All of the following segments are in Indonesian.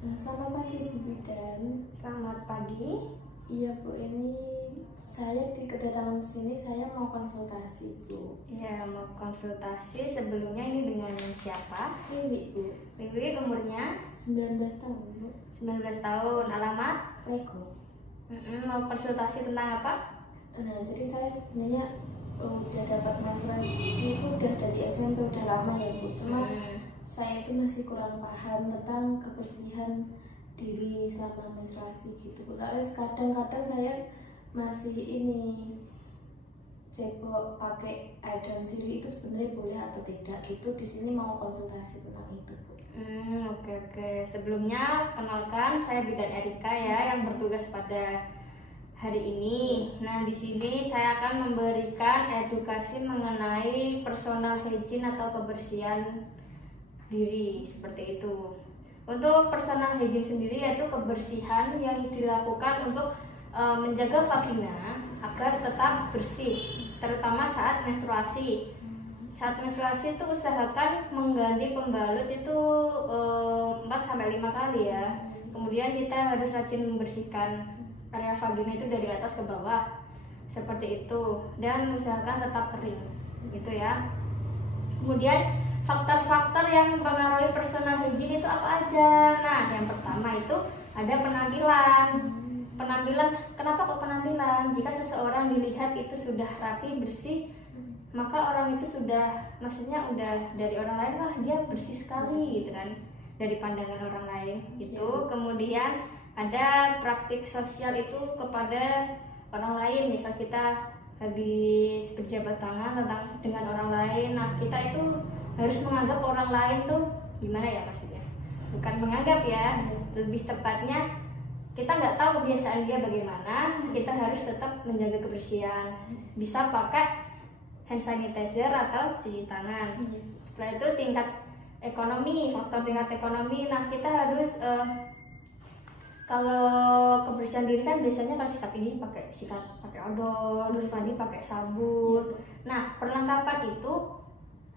Nah, selamat pagi Bu Bidan. Selamat pagi. Iya Bu, ini saya kedatangan sini saya mau konsultasi Bu. Ya, mau konsultasi. Sebelumnya ini dengan siapa? Wiwi Bu. Wiwi, umurnya 19 tahun Bu. 19 tahun. Alamat? Lego. Mau konsultasi tentang apa? Nah, jadi saya sebenarnya udah dapat menstruasi itu udah dari SMP, udah lama ya Bu. Cuma saya itu masih kurang paham tentang kebersihan diri selama menstruasi gitu. Soalnya kadang-kadang saya masih cebok pakai air daun sirih, itu sebenarnya boleh atau tidak gitu. Di sini mau konsultasi tentang itu Bu. Oke. Sebelumnya kenalkan, saya Bidan Erika ya, yang bertugas pada hari ini. Nah, di sini saya akan memberikan edukasi mengenai personal hygiene atau kebersihan diri, seperti itu. Untuk personal hygiene sendiri yaitu kebersihan yang dilakukan untuk menjaga vagina agar tetap bersih, terutama saat menstruasi. Saat menstruasi itu usahakan mengganti pembalut itu 4-5 kali ya. Kemudian kita harus rajin membersihkan area vagina itu dari atas ke bawah, seperti itu, dan usahakan tetap kering gitu ya. Kemudian faktor-faktor yang mempengaruhi personal hygiene itu apa aja? Nah, yang pertama itu ada penampilan. Penampilan, kenapa kok penampilan? Jika seseorang dilihat itu sudah rapi, bersih, maka orang itu maksudnya udah dari orang lain, wah dia bersih sekali gitu kan, dari pandangan orang lain gitu. Kemudian ada praktik sosial itu kepada orang lain, misal kita habis berjabat tangan dengan orang lain, nah kita itu harus menganggap orang lain tuh gimana ya, maksudnya bukan menganggap ya, lebih tepatnya kita nggak tahu kebiasaan dia bagaimana, kita harus tetap menjaga kebersihan. Bisa pakai hand sanitizer atau cuci tangan. Setelah itu tingkat ekonomi, faktor tingkat ekonomi. Nah, kita harus kalau kebersihan diri kan biasanya kalau sikat gigi pakai odol, terus mandi pakai sabun. Nah, perlengkapan itu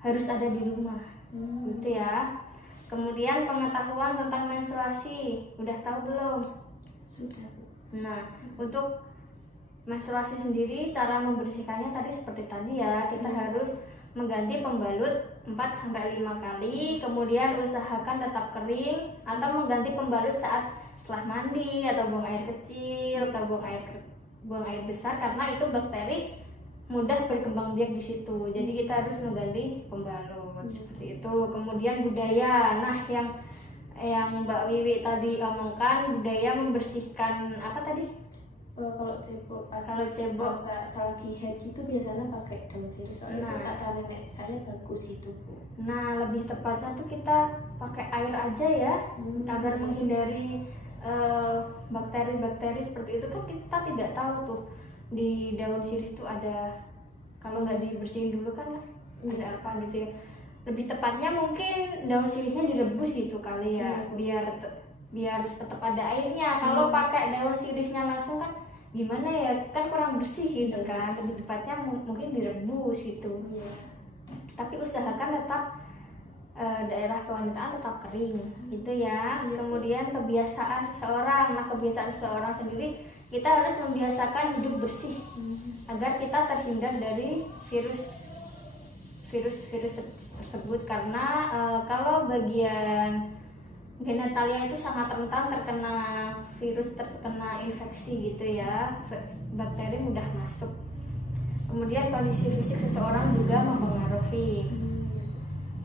harus ada di rumah, gitu ya. Kemudian pengetahuan tentang menstruasi, udah tahu belum? Sudah. Nah, untuk menstruasi sendiri cara membersihkannya tadi seperti tadi ya, kita harus mengganti pembalut 4-5 kali, kemudian usahakan tetap kering atau mengganti pembalut saat setelah mandi atau buang air kecil atau buang air besar, karena itu bakteri mudah berkembang biak di situ. Jadi kita harus mengganti pembalut seperti itu. Kemudian budaya, nah yang Mbak Wiwi tadi omongkan, budaya membersihkan apa tadi? Kalau cebok lagi head gitu biasanya pakai daun sirih, soalnya kata nenek saya bagus itu Bu. Nah, lebih tepatnya tuh kita pakai air aja ya, agar menghindari bakteri-bakteri seperti itu. Kan kita tidak tahu tuh di daun sirih itu ada, kalau nggak dibersihin dulu kan ada apa gitu ya. Lebih tepatnya mungkin daun sirihnya direbus gitu kali ya, biar tetap ada airnya. Kalau pakai daun sirihnya langsung kan gimana ya, kan kurang bersih gitu kan. Lebih tepatnya mungkin direbus gitu. Tapi usahakan tetap daerah kewanitaan tetap kering gitu ya. Kemudian kebiasaan seseorang, nah kebiasaan seseorang sendiri kita harus membiasakan hidup bersih agar kita terhindar dari virus tersebut, karena kalau bagian genitalia itu sangat rentan terkena virus, terkena infeksi gitu ya, bakteri mudah masuk. Kemudian kondisi fisik seseorang juga mempengaruhi.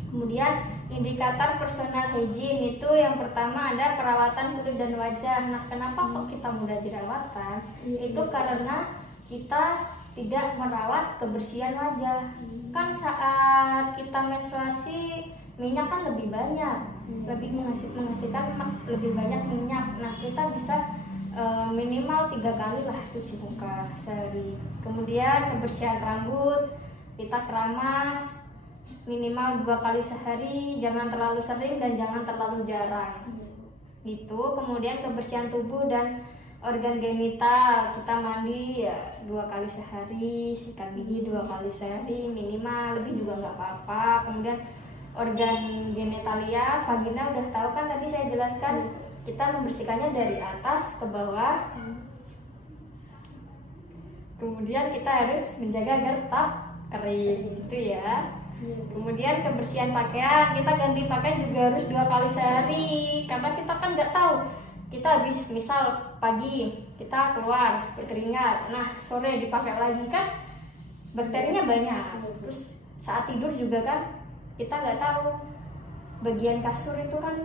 Kemudian indikator personal hygiene itu yang pertama ada perawatan kulit dan wajah. Nah, kenapa kok kita mudah jerawatan? Itu karena kita tidak merawat kebersihan wajah. Kan saat kita menstruasi minyak kan lebih banyak, lebih menghasilkan lebih banyak minyak. Nah, kita bisa minimal 3 kali lah cuci muka sehari. Kemudian kebersihan rambut, kita keramas minimal 2 kali sehari, jangan terlalu sering dan jangan terlalu jarang. Itu. Kemudian kebersihan tubuh dan organ genital, kita mandi ya 2 kali sehari, sikat gigi 2 kali sehari minimal, lebih juga nggak apa-apa. Kemudian organ genitalia, vagina udah tahu kan tadi saya jelaskan. Kita membersihkannya dari atas ke bawah. Kemudian kita harus menjaga agar tetap kering gitu ya. Kemudian kebersihan pakaian, kita ganti pakaian juga harus 2 kali sehari karena kita kan nggak tahu, kita habis misal pagi kita keluar berkeringat, nah sore dipakai lagi kan bakterinya banyak. Terus saat tidur juga kan kita nggak tahu, bagian kasur itu kan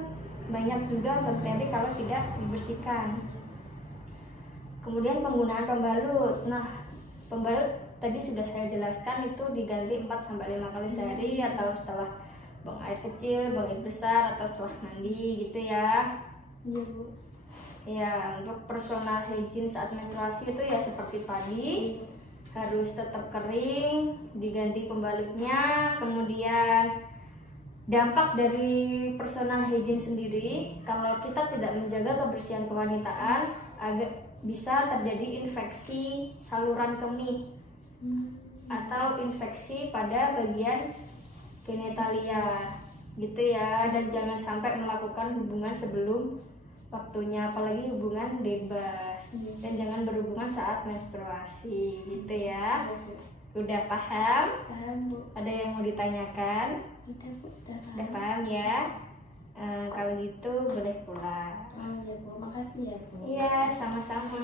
banyak juga bakteri kalau tidak dibersihkan. Kemudian penggunaan pembalut, nah pembalut tadi sudah saya jelaskan itu diganti 4-5 kali sehari atau setelah buang air kecil, buang air besar, atau setelah mandi gitu ya. Iya Bu. Ya, untuk personal hygiene saat menstruasi itu ya seperti tadi, harus tetap kering, diganti pembalutnya. Kemudian dampak dari personal hygiene sendiri, kalau kita tidak menjaga kebersihan kewanitaan, agak bisa terjadi infeksi saluran kemih atau infeksi pada bagian genitalia gitu ya. Dan jangan sampai melakukan hubungan sebelum waktunya, apalagi hubungan bebas, dan jangan berhubungan saat menstruasi gitu ya. Udah paham? Paham Bu. Ada yang mau ditanyakan? Udah Bu, Udah paham ya? Kalau gitu boleh pulang. Ya Bu, makasih ya Bu. Iya, sama-sama.